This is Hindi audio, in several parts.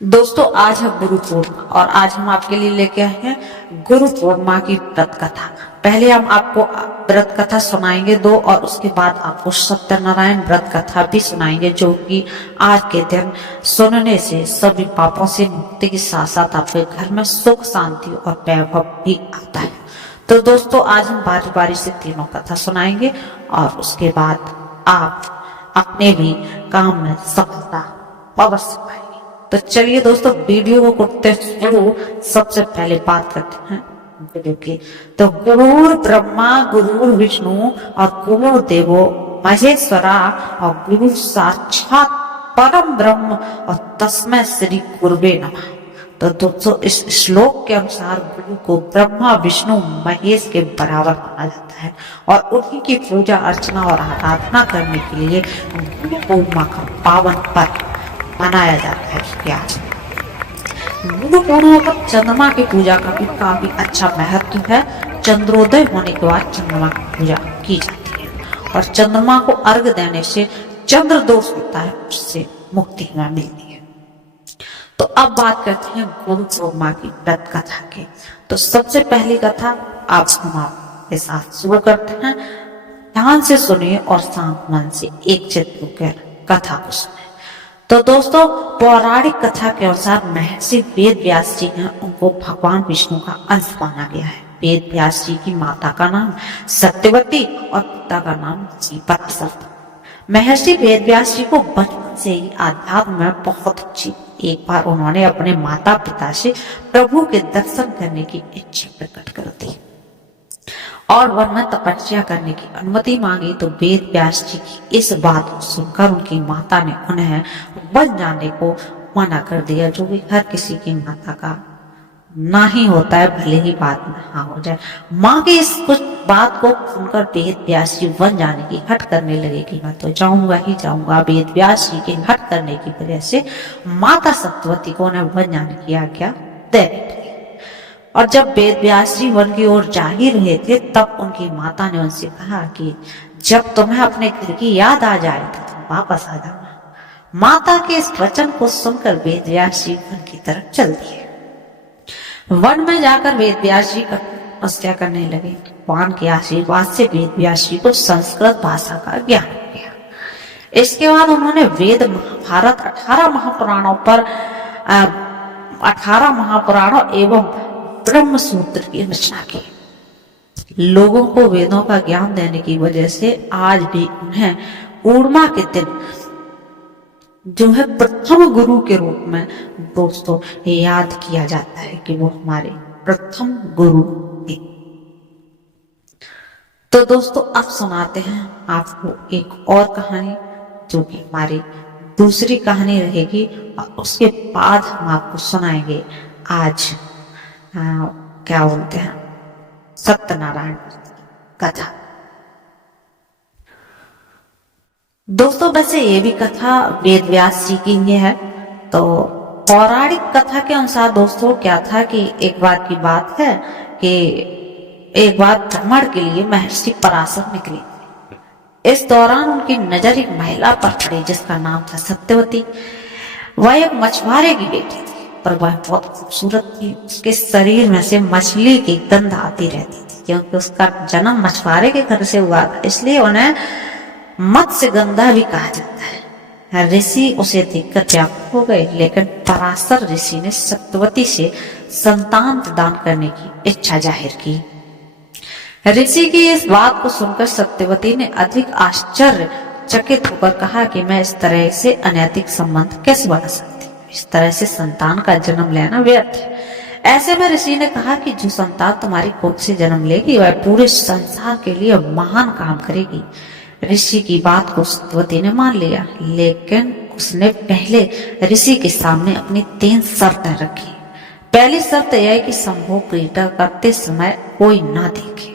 दोस्तों आज है गुरु पूर्णिमा और आज हम आपके लिए लेके आए हैं गुरु पूर्णिमा की व्रत कथा। पहले हम आपको व्रत कथा सुनाएंगे दो और उसके बाद आपको सत्यनारायण व्रत कथा भी सुनाएंगे, जो कि आज के दिन सुनने से सभी पापों से मुक्ति के साथ साथ आपके घर में सुख शांति और वैभव भी आता है। तो दोस्तों आज हम बारी बारी से तीनों कथा सुनाएंगे और उसके बाद आप अपने भी काम में सफलता अवश्य पाएंगे। तो चलिए दोस्तों वीडियो को करते शुरू। सबसे पहले बात करते हैं वीडियो की। तो गुरु ब्रह्मा गुरु विष्णु और गुरु देवो महेश्वरा और गुरु साक्षात परम ब्रह्म और तस्मै श्री गुरुवे नमः। तो दोस्तों इस श्लोक के अनुसार गुरु को ब्रह्मा विष्णु महेश के बराबर माना जाता है और उन्हीं की पूजा अर्चना और आराधना करने के लिए गुरु पूर्णिमा का पावन पर्व मनाया जाता है। क्या गुरु पूर्णिमा पर चंद्रमा की पूजा का भी काफी अच्छा महत्व है। चंद्रोदय होने के बाद चंद्रमा की पूजा की जाती है और चंद्रमा को अर्घ देने से चंद्र दोष होता है, उससे मुक्ति हमें मिलती है। तो अब बात करते हैं गुरु पूर्णिमा की व्रत कथा की। तो सबसे पहली कथा आज हम आपके साथ शुरू करते हैं। ध्यान से सुनिए और शांत मन से एक चित्त होकर कथा को सुने। तो दोस्तों पौराणिक कथा के अनुसार महर्षि वेद व्यास जी हैं, उनको भगवान विष्णु का अंश माना गया है। वेद व्यास जी की माता का नाम सत्यवती और पिता का नाम जीवत्सल था। महर्षि वेद व्यास जी को बचपन से ही आध्यात्म में बहुत रुचि। एक बार उन्होंने अपने माता पिता से प्रभु के दर्शन करने की इच्छा प्रकट कर दी और वन में तपस्या करने की अनुमति मांगी। तो वेद व्यास जी की इस बात को सुनकर उनकी माता ने उन्हें वन जाने को मना कर दिया, जो भी हर किसी की माता का ना ही होता है, भले ही बात में हाँ हो जाए। माँ की इस कुछ बात को सुनकर वेद व्यास जी वन जाने की हट करने लगे कि मैं तो जाऊंगा ही जाऊंगा। वेद व्यास जी के हट करने की वजह से माता सत्यवती को उन्हें वन जाने की आज्ञा दे दी। और जब वेद व्यास जी वन की ओर जा ही रहे थे, तब उनकी माता ने उनसे कहा कि जब तुम्हें अपने घर की याद आ जाए तो तुम वापस आ जाना। माता के इस वचन को सुनकर वेद व्यास जी वन की तरफ चल दिए। वन में जाकर वेद व्यास जी तपस्या करने लगे। भगवान के आशीर्वाद से वेद व्यास जी को संस्कृत भाषा का ज्ञान हो गया। इसके बाद उन्होंने वेद महाभारत 18 महापुराणों एवं ब्रह्म सूत्र की रचना की। लोगों को वेदों का ज्ञान देने की वजह से आज भी उन्हें पूर्णिमा के दिन जो है प्रथम गुरु के रूप में दोस्तों याद किया जाता है कि वो हमारे प्रथम गुरु थे। तो दोस्तों अब सुनाते हैं आपको एक और कहानी, जो कि हमारी दूसरी कहानी रहेगी और उसके बाद हम आपको सुनाएंगे आज क्या बोलते हैं सत्यनारायण कथा। दोस्तों वैसे ये भी कथा वेद व्यास जी की ही है। तो पौराणिक कथा के अनुसार दोस्तों क्या था कि एक बार की बात है कि एक बार भ्रमण के लिए महर्षि पराशर निकले। इस दौरान उनकी नजर एक महिला पर पड़ी जिसका नाम था सत्यवती। वह एक मछुआरे की बेटी थी, पर वह बहुत खूबसूरत थी। उसके शरीर में से मछली की गंध आती रहती थी, क्योंकि उसका जन्म मछुआरे के घर से हुआ था, इसलिए उन्हें मत्स्य गंधा भी कहा जाता है। ऋषि उसे देखकर व्याकुल हो गए, लेकिन पराशर ऋषि ने सत्यवती से संतान प्रदान करने की इच्छा जाहिर की। ऋषि की इस बात को सुनकर सत्यवती ने अधिक आश्चर्यचकित होकर कहा कि मैं इस तरह से अनैतिक संबंध कैसे बना सकती हूँ। इस तरह से संतान का जन्म लेना व्यर्थ है। ऐसे में ऋषि ने कहा कि जो संतान तुम्हारी कोख से जन्म लेगी वह पूरे संसार के लिए महान काम करेगी। ऋषि की बात को सत्यवती ने मान लिया, लेकिन उसने पहले ऋषि के सामने अपनी 3 शर्तें रखी। पहली शर्त यह है कि संभोग क्रीड़ा करते समय कोई ना देखे,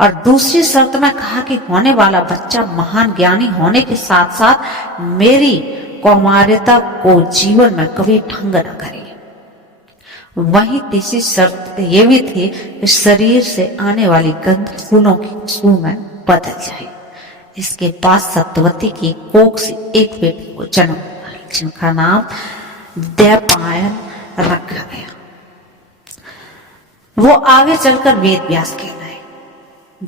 और दूसरी शर्त में कहा कि होने वाला बच्चा महान ज्ञानी होने के साथ साथ मेरी कौमार्यता को जीवन में कभी भंग न करे। वहीं तीसरी शर्त ये भी थी कि शरीर से आने वाली गंध फूलों की खुशबू में बदल जाए। इसके बाद सत्यवती की कोख से एक बेटे को जन्म हुआ, जिनका नाम द्वैपायन रखा गया। वो आगे चलकर वेद व्यास कहलाए।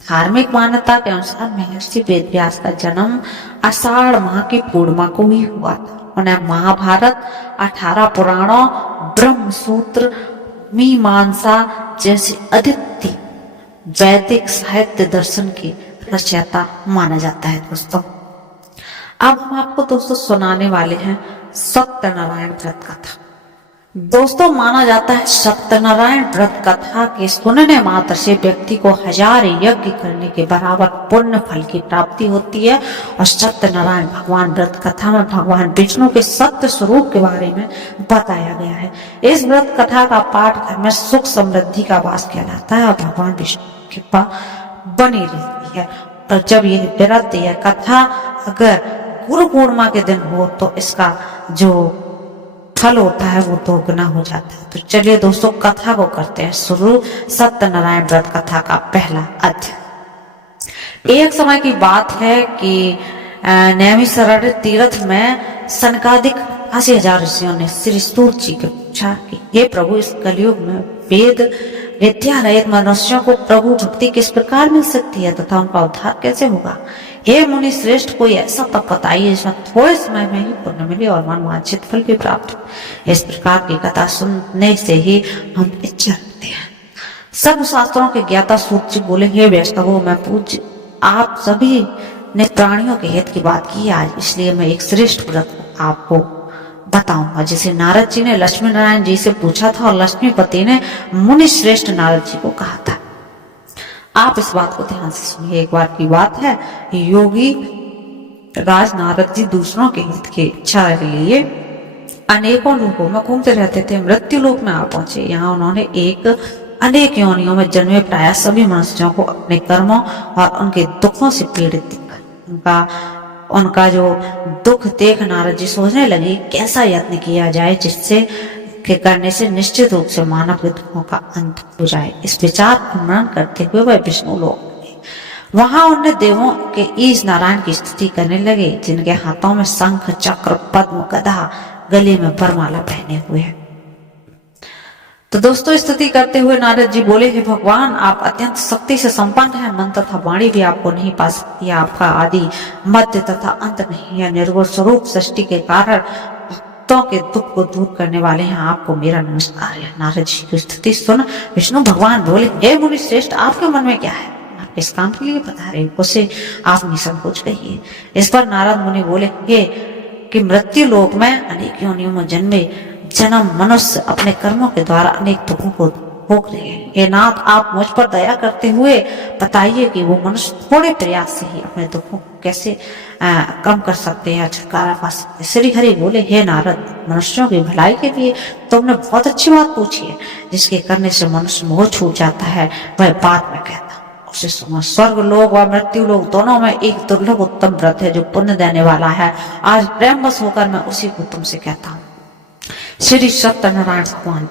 धार्मिक मान्यता के अनुसार महर्षि वेद व्यास का जन्म आषाढ़ माह की पूर्णिमा को ही हुआ था। उन्हें महाभारत, 18 पुराणों, ब्रह्म सूत्र, मीमांसा जैसे अद्वितीय वैदिक साहित्य दर्शन के रचयिता माना जाता है। दोस्तों अब हम आपको दोस्तों सुनाने वाले हैं सत्यनारायण व्रत कथा। दोस्तों माना जाता है सत्यनारायण व्रत कथा के सुनने मात्र से व्यक्ति को 1000 यज्ञ करने के बराबर पुण्य फल की प्राप्ति होती है। और सत्यनारायण भगवान व्रत कथा में भगवान विष्णु के सत्य स्वरूप के बारे में बताया गया है। इस व्रत कथा का पाठ घर में सुख समृद्धि का वास कहलाता है और भगवान विष्णु की कृपा बनी रहती है। और जब यह व्रत यह कथा अगर गुरु पूर्णिमा के दिन हो तो इसका जो फल होता है वो दोगुना हो जाता है। तो चलिए दोस्तों कथा को करते हैं शुरू। सत्यनारायण व्रत कथा का पहला अध्याय। एक समय की बात है कि नैमिषारण्य तीर्थ में सनकादिक 80,000 ऋषियों ने श्री सूत जी को पूछा कि हे प्रभु, इस कलयुग में वेद विद्या रहित मनुष्यों को प्रभु भक्ति किस प्रकार मिल सकती है तथा उनका उद्धार कैसे होगा। हे मुनि श्रेष्ठ, कोई ऐसा तप बताइए जिसमें थोड़े समय में ही पुण्य मिले और मनवांछित फल भी प्राप्त हो। इस प्रकार की कथा सुनने से ही हम इच्छा रखते हैं। सब शास्त्रों के ज्ञाता सूत जी बोले, हे वैष्णवों, मैं पूज्य आप सभी ने प्राणियों के हित की बात की आज, इसलिए मैं एक श्रेष्ठ व्रत आपको बताऊंगा जिसे नारद जी ने लक्ष्मी नारायण जी से पूछा था और लक्ष्मीपति ने मुनि श्रेष्ठ नारद जी को कहा था। आप इस बात को ध्यान से सुनिए। एक बार की बात है, योगी राज नारद जी दूसरों के हित की इच्छा के लिए अनेकों लोगों में घूमते रहते थे। मृत्यु लोक में आ पहुंचे। यहाँ उन्होंने अनेक योनियों में जन्मे प्राय सभी मनुष्यों को अपने कर्मों और उनके दुखों से पीड़ित देखा। उनका जो दुख देख नारद जी सोचने लगे कैसा यत्न किया जाए जिससे के करने से निश्चित रूप से मानव के दुखों का अंत हो जाए। इस विचार को मनन करते हुए वह विष्णु लोक गए। वहां उन्होंने देवों के ईश नारायण की स्तुति करने लगे जिनके हाथों में शंख, चक्र, पद्म, गदा, गले में वरमाला पहने हुए हैं। तो दोस्तों स्तुति करते हुए नारद जी बोले, हे भगवान, आप अत्यंत शक्ति से संपन्न हैं। मन तथा वाणी भी आपको नहीं पा सकती। आपका आदि मध्य तथा अंत नहीं है। निर्गुण स्वरूप सृष्टि के कारण भक्तों के दुख को दूर करने वाले हैं। आपको मेरा नमस्कार है। नारद जी की स्तुति सुन विष्णु भगवान बोले, हे मुनि श्रेष्ठ, आपके मन में क्या है? आप इस काम के लिए बता रहे उसे आप निसंकोच कहिए। इस पर नारद मुनि बोले, हे कि मृत्यु लोक में अनेक योनियों में जन्मे जन्म मनुष्य अपने कर्मों के द्वारा अनेक दुखों को भोग रहे हैं। हे नाथ, आप मुझ पर दया करते हुए बताइए कि वो मनुष्य थोड़े प्रयास से ही अपने दुखों को कैसे कम कर सकते हैं, छुटकारा पा सकते हैं। श्री हरि बोले, हे नारद, मनुष्यों की भलाई के लिए तुमने बहुत अच्छी बात पूछी है। जिसके करने से मनुष्य मोह छूट जाता है वह बात में कहता उसे सुनो। स्वर्ग लोक व मृत्यु लोक दोनों में एक दुर्लभ उत्तम व्रत है जो पुण्य देने वाला है। आज प्रेम बस होकर मैं उसी को तुमसे कहता हूँ। श्री सत्यनारायण भगवान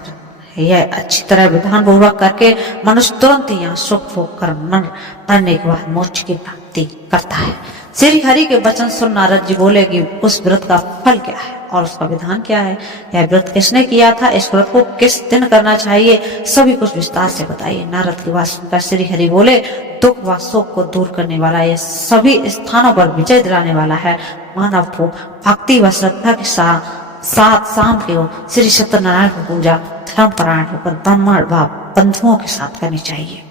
यह अच्छी तरह विधान पूर्वक करके मनुष्य तुरंत ही यहाँ सुख भोग कर मरने के बाद मोक्ष की प्राप्ति करता है। श्री हरि के वचन सुन नारद जी बोले कि उस व्रत का फल क्या है और उसका विधान क्या है। यह व्रत किसने किया था, इस व्रत को किस दिन करना चाहिए, सभी कुछ विस्तार से बताइए। नारद की बात सुनकर श्री हरि बोले, दुख व शोक को दूर करने वाला, यह सभी स्थानों पर विजय दिलाने वाला है। मानव को भक्ति व श्रद्धा के साथ शाम के श्री सत्यनारायण की पूजा धर्मपरायण होकर ब्राह्मण व बंधुओं के साथ करनी चाहिए।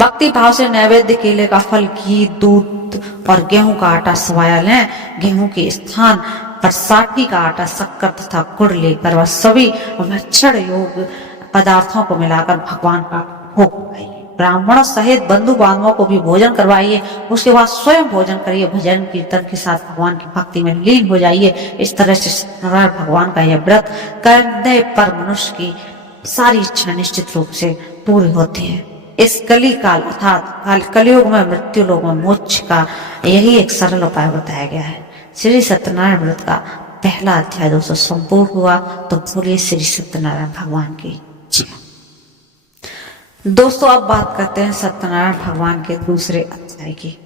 भक्ति भाव से नैवेद्य केले का फल, घी, दूध और गेहूं का आटा सवाया लें। गेहूं के स्थान पर साठी का आटा, शक्कर तथा गुड़ लेकर वह सभी भक्षण योग्य पदार्थों को मिलाकर भगवान का भोग लगाइए। ब्राह्मणों सहित बंधु बांधवों को भी भोजन करवाइए। उसके बाद स्वयं भोजन करिए। भजन कीर्तन के साथ भगवान की भक्ति में लीन हो जाइए। इस तरह से सत्यनारायण भगवान का यह व्रत करने पर मनुष्य की सारी इच्छा निश्चित रूप से पूरी होती है। इस कली काल अर्थात कलयुग में मृत्यु लोक में मोक्ष का यही एक सरल उपाय बताया गया है। श्री सत्यनारायण व्रत का पहला अध्याय दोस्तों संपूर्ण हुआ। तो बोलिए श्री सत्यनारायण भगवान की जय। दोस्तों अब बात करते हैं सत्यनारायण भगवान के दूसरे अध्याय की।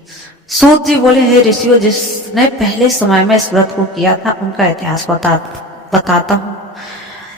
सूत जी बोले, हे ऋषियों, जिसने पहले समय में इस व्रत को किया था उनका इतिहास बताता हूँ,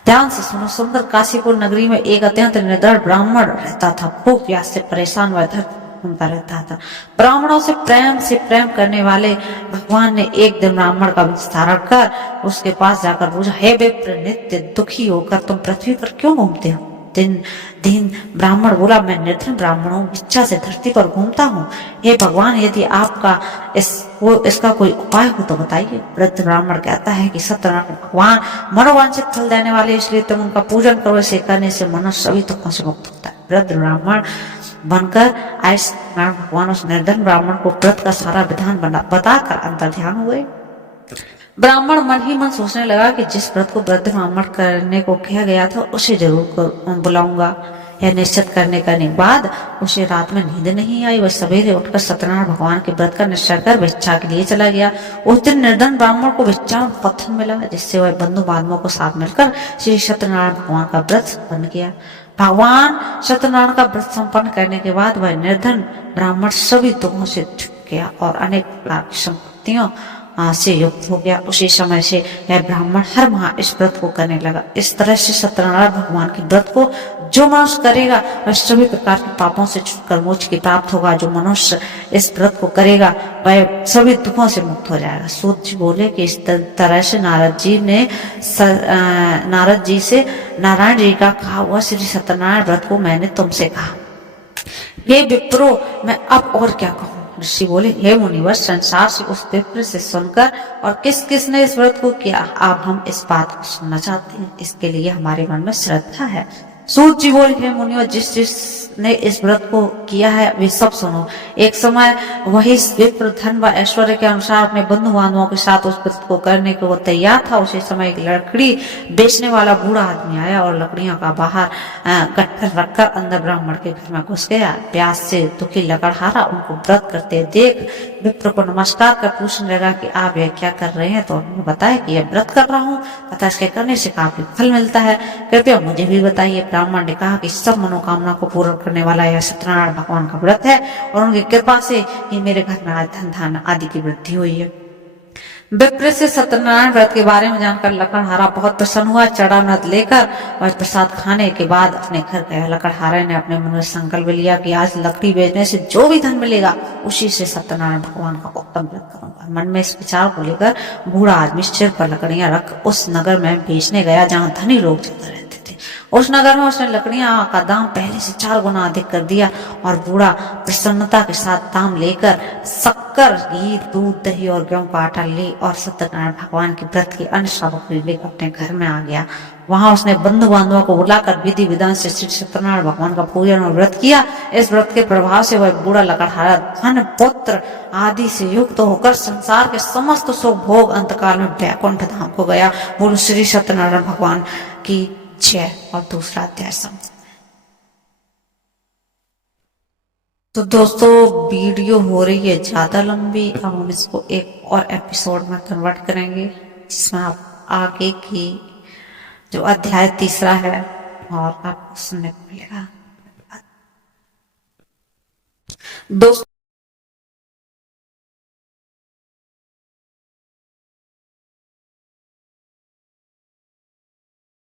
ध्यान से सुनो। सुंदर काशीपुर नगरी में एक अत्यंत निर्धन ब्राह्मण रहता था। खूब प्यास से परेशान वह धरती घूमता रहता था। ब्राह्मणों से प्रेम करने वाले भगवान ने एक दिन ब्राह्मण का वेश धारण कर उसके पास जाकर पूछा, हे विप्र, नित्य दुखी होकर तुम पृथ्वी पर क्यों घूमते हो? दिन दिन ब्राह्मण बोला, मैं निर्धन ब्राह्मण हूँ, इच्छा से धरती पर घूमता हूँ। हे भगवान, यदि आपका इसका कोई उपाय हो तो बताइए। वृद्ध ब्राह्मण कहता है कि सत्यनारायण भगवान मनोवांछित फल देने वाले, इसलिए तुम उनका पूजन करो। इसे करने से मनुष्य सभी दुखों से मुक्त होता है। वृद्ध ब्राह्मण बनकर आए सत्यनारायण भगवान उस निर्धन ब्राह्मण को व्रत का सारा विधान बताकर अंतर ध्यान हुए। ब्राह्मण मन ही मन सोचने लगा कि जिस व्रत को वृद्ध ब्राह्मण करने को कहा गया था उसे जरूर बुलाऊंगा। यह निश्चित करने के बाद उसे रात में नींद नहीं आई। वह सवेरे उठकर सत्यनारायण भगवान के व्रत का निश्चय कर भिक्षा के लिए चला गया। उस दिन निर्धन ब्राह्मण को भिक्षा में पत्थर मिला, जिससे वह बंधु बांधवों को साथ मिलकर श्री सत्यनारायण भगवान का व्रत संपन्न किया। भगवान सत्यनारायण का व्रत संपन्न करने के बाद वह निर्धन ब्राह्मण सभी दुखों से छूट गया और अनेक प्रकार की संपत्तियों से युक्त हो गया। उसी समय से यह ब्राह्मण हर माह इस व्रत को करने लगा। इस तरह से सत्यनारायण भगवान के व्रत को जो मनुष्य करेगा वह सभी प्रकार के पापों से छूटकर मोक्ष की प्राप्त होगा। जो मनुष्य इस व्रत को करेगा वह सभी दुखों से मुक्त हो जाएगा। सूत जी बोले कि इस तरह से नारद जी से नारायण जी का कहा हुआ श्री सत्यनारायण व्रत को मैंने तुमसे कहा। हे विप्रो, मैं अब और क्या कहूँ? ऋषि बोले, हे मुनिवर, संसार से उस विप्र से सुनकर और किस किस ने इस व्रत को किया, अब हम इस बात को सुनना चाहते हैं। इसके लिए हमारे मन में श्रद्धा है। सूत जी बोले, हे मुनिवर, जिस ने इस व्रत को किया है वे सब सुनो। एक समय वही विप्र धन व ऐश्वर्य के अनुसार अपने बंधु बांधवों के साथ उस व्रत को करने को वो तैयार था। उसी समय एक लकड़ी बेचने वाला बूढ़ा आदमी आया और लकड़ियों का बाहर गट्ठर रखकर अंदर ब्राह्मण के घर में घुस गया। प्यास से दुखी लकड़हारा उनको व्रत करते देख विप्र को नमस्कार कर पूछने लगा कि आप यह क्या कर रहे हैं? तो उन्होंने बताया कि यह व्रत कर रहा हूँ तथा इसके करने से काफी फल मिलता है, कृपया मुझे भी बताइए। ब्राह्मण ने कहा कि सब मनोकामना को पूर्ण करने वाला यह सत्यनारायण भगवान का व्रत है और उनकी कृपा से ही मेरे घर में आज धन धान आदि की वृद्धि हुई है। विप्र से सत्यनारायण व्रत के बारे में जानकर लकड़हारा बहुत प्रसन्न हुआ। चढ़ा नद लेकर वह प्रसाद खाने के बाद अपने घर गया। लकड़हारे ने अपने मन में संकल्प लिया कि आज लकड़ी बेचने से जो भी धन मिलेगा उसी से सत्यनारायण भगवान का उत्तम व्रत करूंगा। मन में इस विचार को लेकर बूढ़ा आदमी सिर पर लकड़ियां रख उस नगर में बेचने गया जहाँ धनी लोग चलते रहते थे। उस नगर में उसने लकड़ियां का दाम पहले से 4 गुना अधिक कर दिया और बूढ़ा प्रसन्नता के साथ दाम लेकर शक्कर, घी, दूध, दही और गेहूं का आटा ले और सत्यनारायण भगवान के व्रत की अन्य सामग्री लेकर अपने घर में आ गया। वहां उसने बंधु बांधवों को बुलाकर विधि विधान से श्री सत्यनारायण भगवान का पूजन और व्रत किया। इस व्रत के प्रभाव से वह बूढ़ा लकड़हारा धन, पुत्र आदि से युक्त होकर संसार के समस्त सुख भोग अंतकाल में वैकुंठ धाम को गया। बोलो श्री सत्यनारायण भगवान की जय। और दूसरा अध्याय समाप्त। तो दोस्तों वीडियो हो रही है ज्यादा लंबी, अब हम इसको एक और एपिसोड में कन्वर्ट करेंगे जिसमें आप आगे की जो अध्याय तीसरा है और आपको सुनने को मिलेगा। दोस्तों